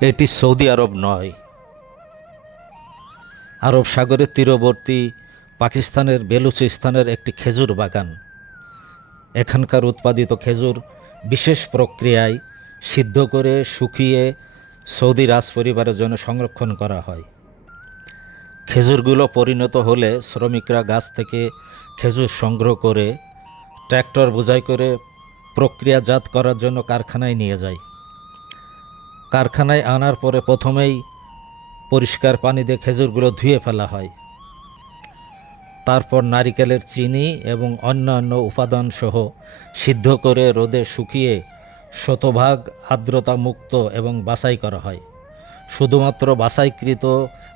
এটি সৌদি আরব নয়, আরব সাগরের তীরবর্তী পাকিস্তানের বেলুচিস্তানের একটি খেজুর বাগান। এখানকার উৎপাদিত খেজুর বিশেষ প্রক্রিয়ায় সিদ্ধ করে শুকিয়ে সৌদি রাজপরিবারের জন্য সংরক্ষণ করা হয়। খেজুরগুলো পরিণত হলে শ্রমিকরা গাছ থেকে খেজুর সংগ্রহ করে ট্র্যাক্টর বোঝাই করে প্রক্রিয়াজাত করার জন্য কারখানায় নিয়ে যায়। কারখানায় আনার পরে প্রথমেই পরিষ্কার পানি দিয়ে খেজুরগুলো ধুয়ে ফেলা হয়। তারপর নারিকেলের চিনি এবং অন্যান্য উপাদান সহ সিদ্ধ করে রোদে শুকিয়ে শতভাগ আর্দ্রতা মুক্ত এবং বাছাই করা হয়। শুধুমাত্র বাছাইকৃত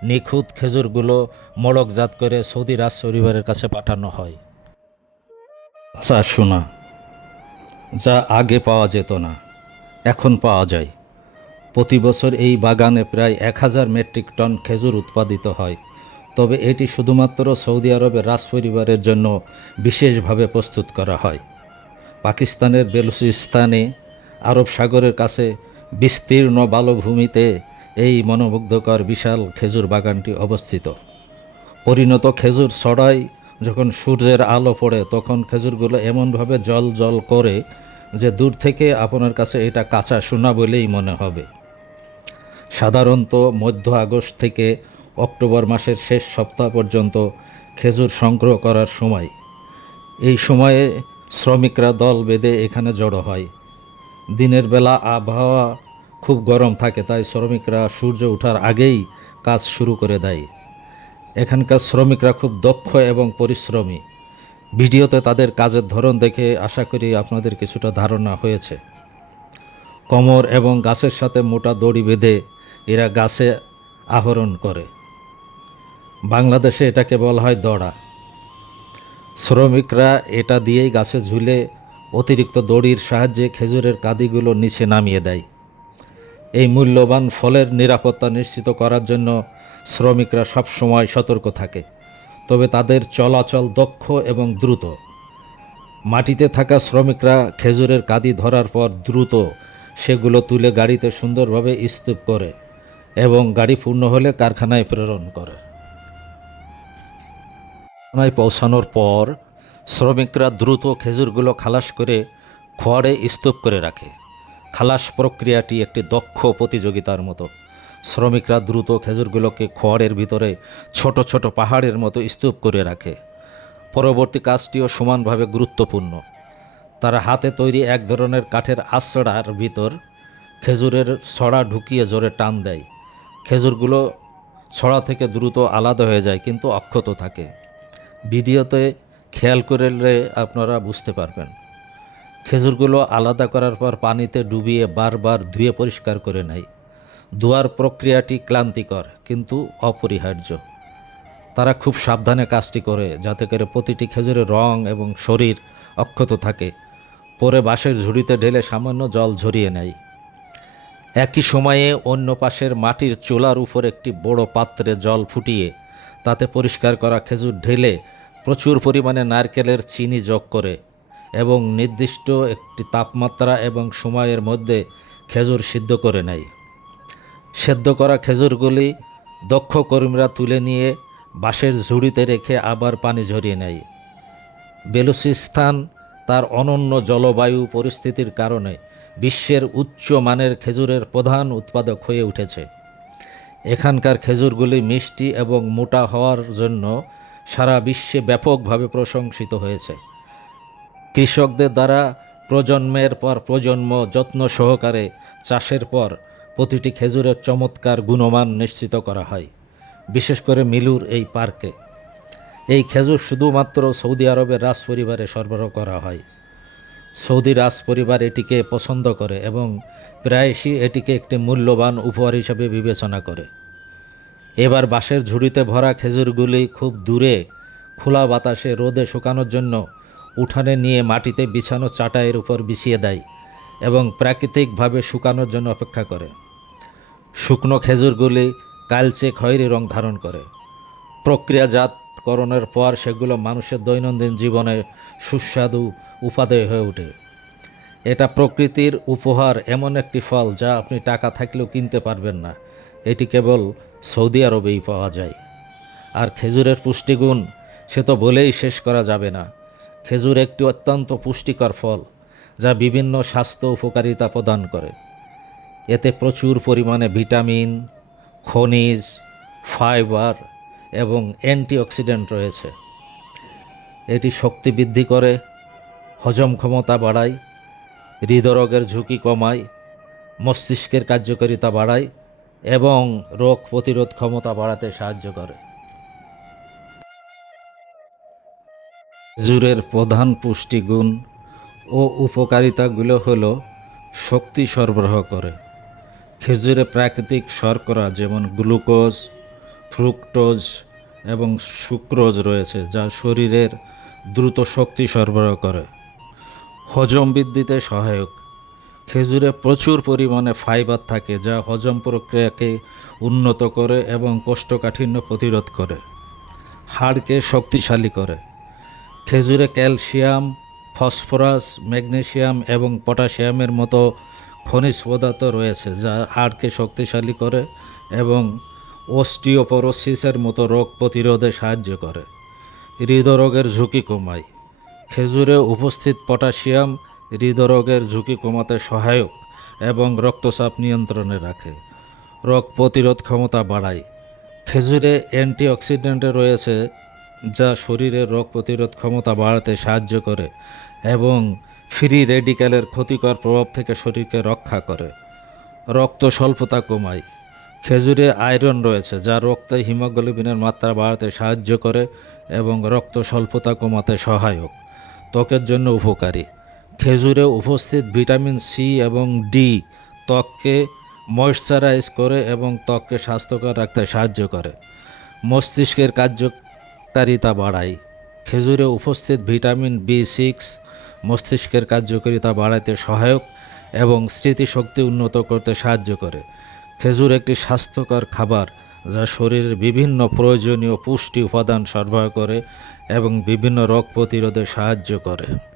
নিখুঁত খেজুরগুলো মোড়কজাত করে সৌদি রাজ পরিবারের কাছে পাঠানো হয়। আচ্ছা শোনা, যা আগে পাওয়া যেত না এখন পাওয়া যায়। প্রতি বছর এই বাগানে প্রায় 1000 মেট্রিক টন খেজুর উৎপাদিত হয়। তবে এটি শুধুমাত্র সৌদি আরবের রাজপরিবারের জন্য বিশেষভাবে প্রস্তুত করা হয়। পাকিস্তানের বেলুচিস্তানে আরব সাগরের কাছে বিস্তীর্ণ বালভূমিতে এই মনোমুগ্ধকর বিশাল খেজুর বাগানটি অবস্থিত। পরিণত খেজুর ছড়ায় যখন সূর্যের আলো পড়ে তখন খেজুরগুলো এমনভাবে জল জল করে যে দূর থেকে আপনার কাছে এটা কাঁচা সোনা বলেই মনে হবে। সাধারণত মধ্য আগস্ট থেকে অক্টোবর মাসের শেষ সপ্তাহ পর্যন্ত খেজুর সংগ্রহ করার সময়। এই সময়ে শ্রমিকরা দল বেঁধে এখানে জড়ো হয়। দিনের বেলা আবহাওয়া খুব গরম থাকে, তাই শ্রমিকরা সূর্য ওঠার আগেই কাজ শুরু করে দেয়। এখানকার শ্রমিকরা খুব দক্ষ এবং পরিশ্রমী। ভিডিওতে তাদের কাজের ধরন দেখে আশা করি আপনাদের কিছুটা ধারণা হয়েছে। কোমর এবং গাছের সাথে মোটা দড়ি বেঁধে এরা গাছে আহরণ করে। বাংলাদেশে এটাকে বলা হয় দড়া। শ্রমিকরা এটা দিয়েই গাছে ঝুলে অতিরিক্ত দড়ির সাহায্যে খেজুরের কাঁদিগুলো নিচে নামিয়ে দেয়। এই মূল্যবান ফলের নিরাপত্তা নিশ্চিত করার জন্য শ্রমিকরা সবসময় সতর্ক থাকে। তবে তাদের চলাচল দক্ষ এবং দ্রুত। মাটিতে থাকা শ্রমিকরা খেজুরের কাঁদি ধরার পর দ্রুত সেগুলো তুলে গাড়িতে সুন্দরভাবে স্তূপ করে এবং গাড়ি পূর্ণ হলে কারখানায় প্রেরণ করে। কারখানায় পৌঁছানোর পর শ্রমিকরা দ্রুত খেজুরগুলো খালাস করে খোয়ারে স্তূপ করে রাখে। খালাস প্রক্রিয়াটি একটি দক্ষ প্রতিযোগিতার মতো। শ্রমিকরা দ্রুত খেজুরগুলোকে খোয়ারের ভিতরে ছোট ছোট পাহাড়ের মতো স্তূপ করে রাখে। পরবর্তী কাজটিও সমানভাবে গুরুত্বপূর্ণ। তারা হাতে তৈরি এক ধরনের কাঠের আঁচড়ার ভিতর খেজুরের ছড়া ঢুকিয়ে জোরে টান দেয়। খেজুরগুলো ছড়া থেকে দ্রুত আলাদা হয়ে যায় কিন্তু অক্ষত থাকে। ভিডিওতে খেয়াল করলে আপনারা বুঝতে পারবেন। খেজুরগুলো আলাদা করার পর পানিতে ডুবিয়ে বারবার ধুয়ে পরিষ্কার করে নেয়। ধোয়ার প্রক্রিয়াটি ক্লান্তিকর কিন্তু অপরিহার্য। তারা খুব সাবধানে কাজটি করে যাতে করে প্রতিটি খেজুরের রং এবং শরীর অক্ষত থাকে। পরে বাঁশের ঝুড়িতে ঢেলে সামান্য জল ঝরিয়ে নেয়। একই সময়ে অন্য পাশের মাটির চুলার উপর একটি বড় পাত্রে জল ফুটিয়ে তাতে পরিষ্কার করা খেজুর ঢেলে প্রচুর পরিমাণে নারকেলের চিনি যোগ করে এবং নির্দিষ্ট একটি তাপমাত্রা এবং সময়ের মধ্যে খেজুর সিদ্ধ করে নেয়। সেদ্ধ করা খেজুরগুলি দক্ষ কর্মীরা তুলে নিয়ে বাঁশের ঝুড়িতে রেখে আবার পানি ঝরিয়ে নেয়। বেলুচিস্তান তার অনন্য জলবায়ু পরিস্থিতির কারণে বিশ্বের উচ্চ মানের খেজুরের প্রধান উৎপাদক হয়ে উঠেছে। এখানকার খেজুরগুলি মিষ্টি এবং মোটা হওয়ার জন্য সারা বিশ্বে ব্যাপকভাবে প্রশংসিত হয়েছে। কৃষকদের দ্বারা প্রজন্মের পর প্রজন্ম যত্ন সহকারে চাষের পর প্রতিটি খেজুরের চমৎকার গুণমান নিশ্চিত করা হয়, বিশেষ করে মিলুর এই পার্কে। এই খেজুর শুধুমাত্র সৌদি আরবের রাজপরিবারে সরবরাহ করা হয়। সৌদি রাজপরিবার এটিকে পছন্দ করে এবং প্রায়শই এটিকে একটি মূল্যবান উপহার হিসাবে বিবেচনা করে। এবার বাঁশের ঝুড়িতে ভরা খেজুরগুলি খুব দূরে খোলা বাতাসে রোদে শুকানোর জন্য উঠানে নিয়ে মাটিতে বিছানো চাটাইয়ের উপর বিছিয়ে দেয় এবং প্রাকৃতিকভাবে শুকানোর জন্য অপেক্ষা করে। শুকনো খেজুরগুলি কালচে খয়েরি রং ধারণ করে। প্রক্রিয়াজাতকরণের পর সেগুলো মানুষের দৈনন্দিন জীবনে সুস্বাদু উপাদেয় হয়ে ওঠে। এটা প্রকৃতির উপহার, এমন একটি ফল যা আপনি টাকা থাকলেও কিনতে পারবেন না। এটি কেবল সৌদি আরবেই পাওয়া যায়। আর খেজুরের পুষ্টিগুণ সে তো বলেই শেষ করা যাবে না। খেজুর একটি অত্যন্ত পুষ্টিকর ফল যা বিভিন্ন স্বাস্থ্য উপকারিতা প্রদান করে। এতে প্রচুর পরিমাণে ভিটামিন, খনিজ, ফাইবার এবং অ্যান্টিঅক্সিডেন্ট রয়েছে। এটি শক্তি বৃদ্ধি করে, হজম ক্ষমতা বাড়ায়, হৃদরোগের ঝুঁকি কমায়, মস্তিষ্কের কার্যকারিতা বাড়ায় এবং রোগ প্রতিরোধ ক্ষমতা বাড়াতে সাহায্য করে। খেজুরের প্রধান পুষ্টিগুণ ও উপকারিতাগুলো হলো শক্তি সরবরাহ করে। খেজুরে প্রাকৃতিক শর্করা যেমন গ্লুকোজ, ফ্রুক্টোজ এবং সুক্রোজ রয়েছে, যা শরীরের দ্রুত শক্তি সরবরাহ করে। হজম বৃদ্ধিতে সহায়ক। খেজুরে প্রচুর পরিমাণে ফাইবার থাকে যা হজম প্রক্রিয়াকে উন্নত করে এবং কোষ্ঠকাঠিন্য প্রতিরোধ করে। হাড়কে শক্তিশালী করে। খেজুরে ক্যালসিয়াম, ফসফরাস, ম্যাগনেসিয়াম এবং পটাশিয়ামের মতো খনিজ পদার্থ রয়েছে যা হাড়কে শক্তিশালী করে এবং অস্টিওপোরোসিসের মতো রোগ প্রতিরোধে সাহায্য করে। হৃদরোগের ঝুঁকি কমায়। খেজুরে উপস্থিত পটাশিয়াম হৃদরোগের ঝুঁকি কমাতে সহায়ক এবং রক্তচাপ নিয়ন্ত্রণে রাখে। রোগ প্রতিরোধ ক্ষমতা বাড়ায়। খেজুরে অ্যান্টিঅক্সিডেন্ট রয়েছে যা শরীরের রোগ প্রতিরোধ ক্ষমতা বাড়াতে সাহায্য করে এবং ফ্রি রেডিক্যালের ক্ষতিকর প্রভাব থেকে শরীরকে রক্ষা করে। রক্ত স্বল্পতা কমায়। খেজুরে আয়রন রয়েছে যা রক্তে হিমোগ্লোবিনের মাত্রা বাড়াতে সাহায্য করে এবং রক্ত স্বল্পতা কমাতে সহায়ক। ত্বকের জন্য উপকারী। খেজুরে উপস্থিত ভিটামিন সি এবং ডি ত্বককে ময়েশ্চারাইজ করে এবং ত্বককে স্বাস্থ্যকর রাখতে সাহায্য করে। মস্তিষ্কের কার্যকারিতা বাড়ায়। খেজুরে উপস্থিত ভিটামিন বি6 মস্তিষ্কের কার্যকারিতা বাড়াতে সহায়ক এবং স্মৃতিশক্তি উন্নত করতে সাহায্য করে। খেজুর একটি স্বাস্থ্যকর খাবার যা শরীরের বিভিন্ন প্রয়োজনীয় পুষ্টি উপাদান সরবরাহ করে এবং বিভিন্ন রোগ প্রতিরোধে সাহায্য করে।